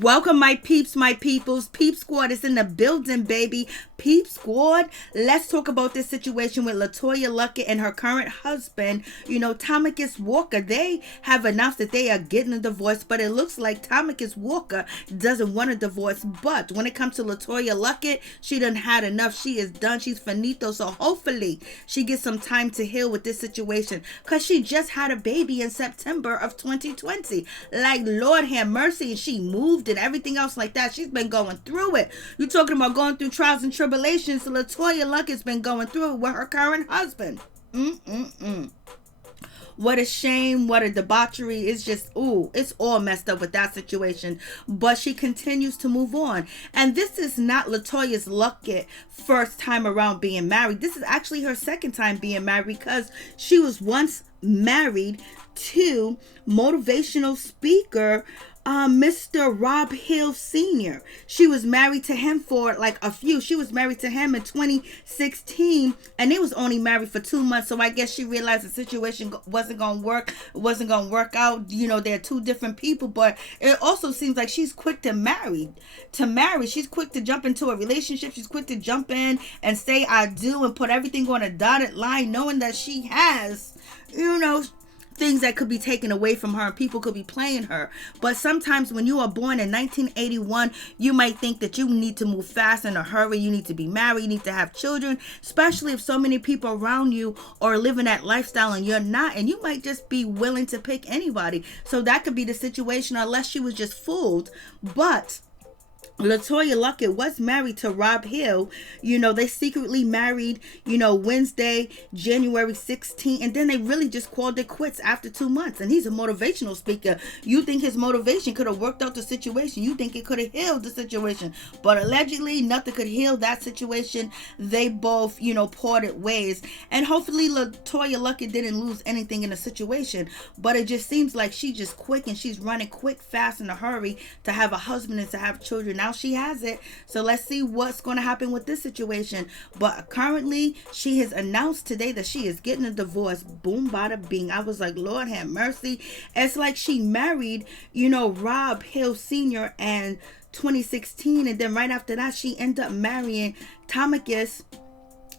Welcome, my peeps, my peoples. Peep Squad is in the building, baby. Peep Squad, let's talk about this situation with Latoya Luckett and her current husband, Tommicus Walker. They have announced that they are getting a divorce, but it looks like Tommicus Walker doesn't want a divorce. But when it comes to Latoya Luckett, she done had enough. She is done. She's finito. So hopefully she gets some time to heal with this situation, because she just had a baby in September of 2020. Like, Lord have mercy. And she moved and everything else like that. She's been going through it. You're talking about going through trials and tribulations. Latoya Luckett's been going through it with her current husband. What a shame. What a debauchery. It's just, it's all messed up with that situation. But she continues to move on. And this is not Latoya Luckett first time around being married. This is actually her second time being married, because she was once married to motivational speaker Mr. Rob Hill Sr. She was married to him for she was married to him in 2016, and they was only married for 2 months. So I guess she realized the situation wasn't going to work. It wasn't going to work out. They're two different people, but it also seems like she's quick to marry. She's quick to jump into a relationship. She's quick to jump in and say, I do, and put everything on a dotted line, knowing that she has, things that could be taken away from her and people could be playing her. But sometimes when you are born in 1981, you might think that you need to move fast in a hurry. You need to be married. You need to have children, especially if so many people around you are living that lifestyle and you're not. And you might just be willing to pick anybody. So that could be the situation, unless she was just fooled. But Latoya Luckett was married to Rob Hill. They secretly married, Wednesday, January 16th. And then they really just called it quits after 2 months. And he's a motivational speaker. You think his motivation could have worked out the situation. You think it could have healed the situation. But allegedly, nothing could heal that situation. They both, parted ways. And hopefully Latoya Luckett didn't lose anything in the situation. But it just seems like she's just quick, and she's running quick, fast, in a hurry to have a husband and to have children. Now she has it. So let's see what's going to happen with this situation. But currently, she has announced today that she is getting a divorce. Boom, bada bing. I was like, Lord have mercy. It's like she married, Rob Hill Sr. in 2016. And then right after that, she ended up marrying Tommicus,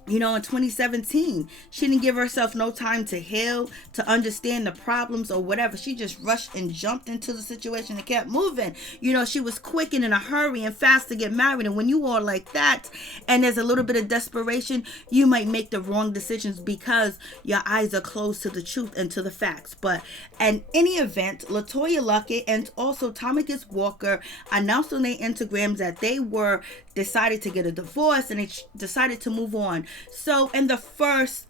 in 2017. She didn't give herself no time to heal, to understand the problems or whatever. She just rushed and jumped into the situation and kept moving. She was quick and in a hurry and fast to get married. And when you are like that, and there's a little bit of desperation, you might make the wrong decisions because your eyes are closed to the truth and to the facts. But in any event, Latoya Luckett and also Tommicus Walker announced on their Instagrams that they were decided to get a divorce and they decided to move on. So in the first,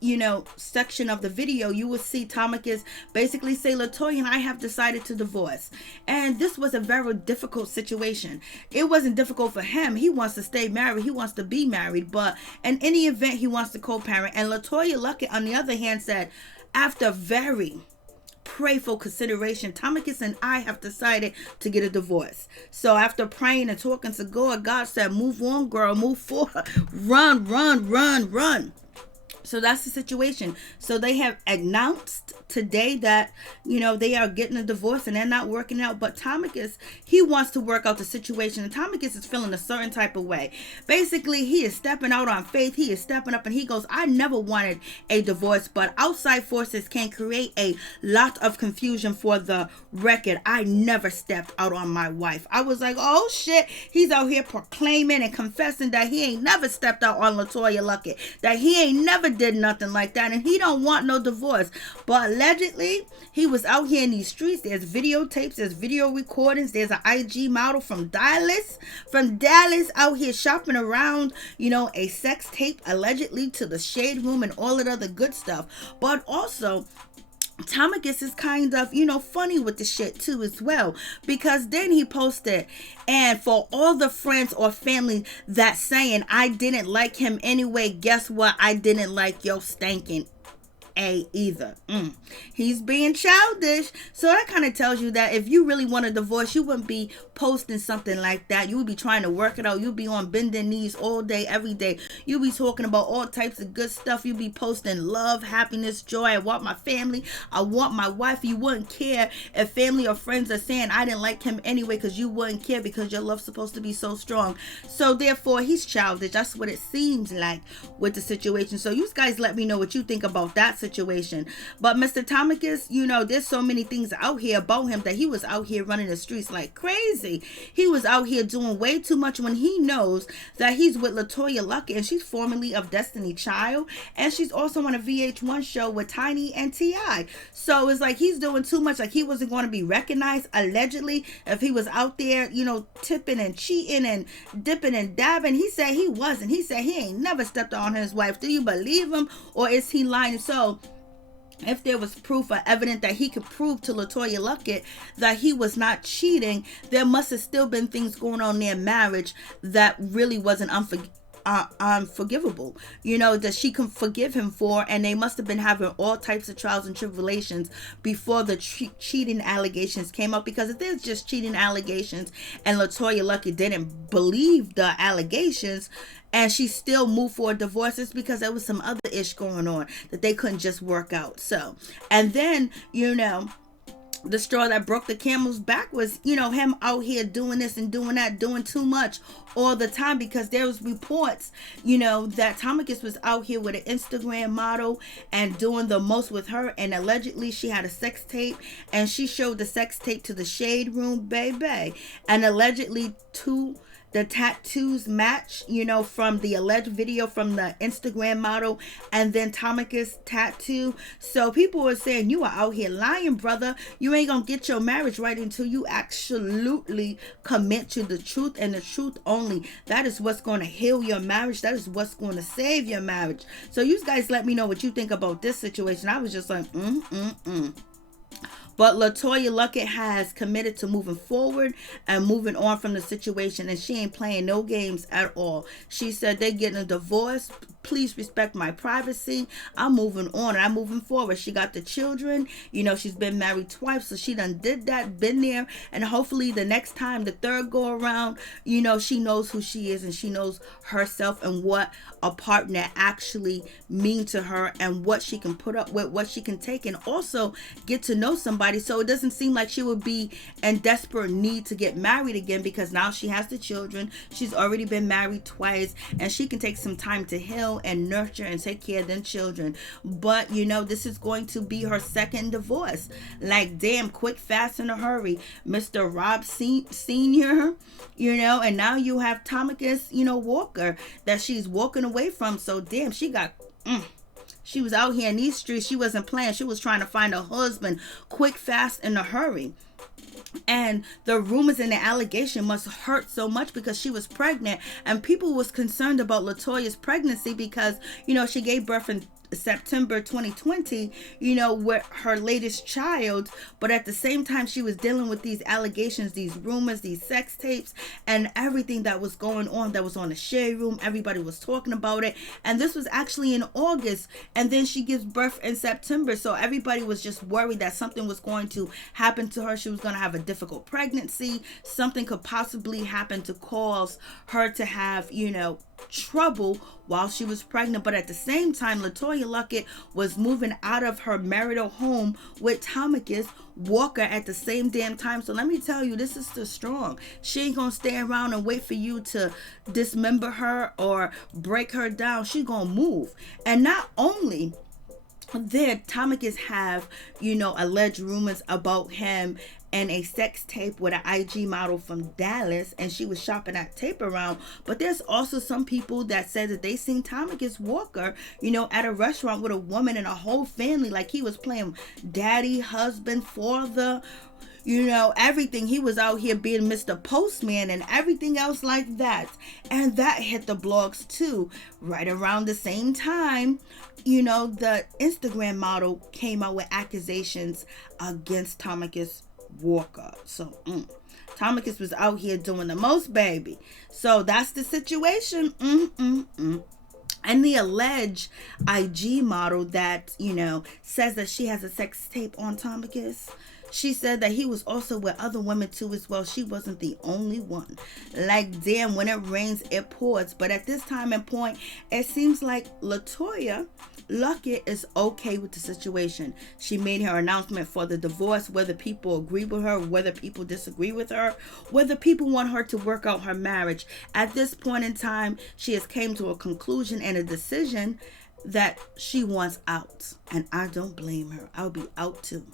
section of the video, you will see Tommicus basically say, Latoya and I have decided to divorce. And this was a very difficult situation. It wasn't difficult for him. He wants to stay married. He wants to be married. But in any event, he wants to co-parent. And Latoya Luckett, on the other hand, said, after very prayerful consideration, Tommicus and I have decided to get a divorce. So after praying and talking to God said, move on, girl, move forward, run. So that's the situation. So they have announced today that, they are getting a divorce and they're not working out. But Tommicus, he wants to work out the situation. And Tommicus is feeling a certain type of way. Basically, he is stepping out on faith. He is stepping up and he goes, I never wanted a divorce, but outside forces can create a lot of confusion. For the record, I never stepped out on my wife. I was like, oh shit. He's out here proclaiming and confessing that he ain't never stepped out on Latoya Luckett, that he ain't never did nothing like that, and he don't want no divorce. But allegedly, he was out here in these streets. There's videotapes, there's video recordings. There's an IG model from Dallas out here shopping around, a sex tape allegedly to the shade room and all that other good stuff. But also, Tommicus is kind of, funny with the shit too as well, because then he posted, and for all the friends or family that saying I didn't like him anyway, guess what? I didn't like your stankin' either. He's being childish. So that kind of tells you that if you really want a divorce, you wouldn't be posting something like that. You would be trying to work it out. You'd be on bending knees all day, every day. You'd be talking about all types of good stuff. You'd be posting love, happiness, joy. I want my family. I want my wife. You wouldn't care if family or friends are saying I didn't like him anyway, because you wouldn't care, because your love's supposed to be so strong. So therefore, he's childish. That's what it seems like with the situation. So you guys let me know what you think about that situation. But Mr. Tommicus, there's so many things out here about him, that he was out here running the streets like crazy. He was out here doing way too much when he knows that he's with Latoya Luckett, and she's formerly of Destiny Child, and she's also on a VH1 show with Tiny and T.I. So it's like he's doing too much. Like he wasn't going to be recognized, allegedly, if he was out there, tipping and cheating and dipping and dabbing. He said he wasn't. He said he ain't never stepped on his wife. Do you believe him, or is he lying? So if there was proof or evidence that he could prove to Latoya Luckett that he was not cheating, there must have still been things going on in their marriage that really wasn't unforgivable, that she can forgive him for, and they must have been having all types of trials and tribulations before the cheating allegations came up. Because if there's just cheating allegations and Latoya Luckett didn't believe the allegations and she still moved for a divorce, it's because there was some other ish going on that they couldn't just work out. So, and then, the straw that broke the camel's back was, him out here doing this and doing that, doing too much all the time, because there was reports, that Tommicus was out here with an Instagram model and doing the most with her, and allegedly she had a sex tape, and she showed the sex tape to the Shade Room, baby, and allegedly the tattoos match, from the alleged video from the Instagram model and then Tommicus tattoo. So people were saying, you are out here lying, brother. You ain't gonna get your marriage right until you absolutely commit to the truth and the truth only. That is what's going to heal your marriage. That is what's going to save your marriage. So you guys let me know what you think about this situation. I was just like, But Latoya Luckett has committed to moving forward and moving on from the situation, and she ain't playing no games at all. She said they're getting a divorce. Please respect my privacy. I'm moving on and I'm moving forward. She got the children. She's been married twice, so she done did that, been there, and hopefully the next time, the third go around, she knows who she is and she knows herself and what a partner actually mean to her and what she can put up with, what she can take, and also get to know somebody. So it doesn't seem like she would be in desperate need to get married again, because now she has the children. She's already been married twice, and she can take some time to heal and nurture and take care of them children. But this is going to be her second divorce. Like, damn, quick, fast, in a hurry. Mr. Rob Senior, and now you have Tommicus, Walker, that she's walking away from. So damn, she got she was out here in these streets. She wasn't playing. She was trying to find a husband quick, fast, in a hurry. And the rumors and the allegation must hurt so much because she was pregnant, and people was concerned about Latoya's pregnancy because, she gave birth in September 2020, with her latest child. But at the same time, she was dealing with these allegations, these rumors, these sex tapes, and everything that was going on, that was on the Shade Room. Everybody was talking about it. And this was actually in August. And then she gives birth in September. So everybody was just worried that something was going to happen to her. She was going to have a difficult pregnancy. Something could possibly happen to cause her to have, trouble while she was pregnant. But at the same time, Latoya Luckett was moving out of her marital home with Tommicus Walker at the same damn time. So let me tell you, this is still strong. She ain't gonna stay around and wait for you to dismember her or break her down. She gonna move. And not only did Tommicus have, alleged rumors about him and a sex tape with an IG model from Dallas, and she was shopping that tape around. But there's also some people that said that they seen Tommicus Walker, at a restaurant with a woman and a whole family, like he was playing daddy, husband, father, everything. He was out here being Mr. Postman and everything else like that. And that hit the blogs too. Right around the same time, the Instagram model came out with accusations against Tommicus Walker. So Tommicus was out here doing the most, baby. So that's the situation. And the alleged IG model that, says that she has a sex tape on Tommicus, She said that he was also with other women too as well. She wasn't the only one. Like, damn, when it rains, it pours. But at this time and point, it seems like Latoya Luckett is okay with the situation. She made her announcement for the divorce, whether people agree with her, whether people disagree with her, whether people want her to work out her marriage. At this point in time, she has came to a conclusion and a decision that she wants out. And I don't blame her. I'll be out too.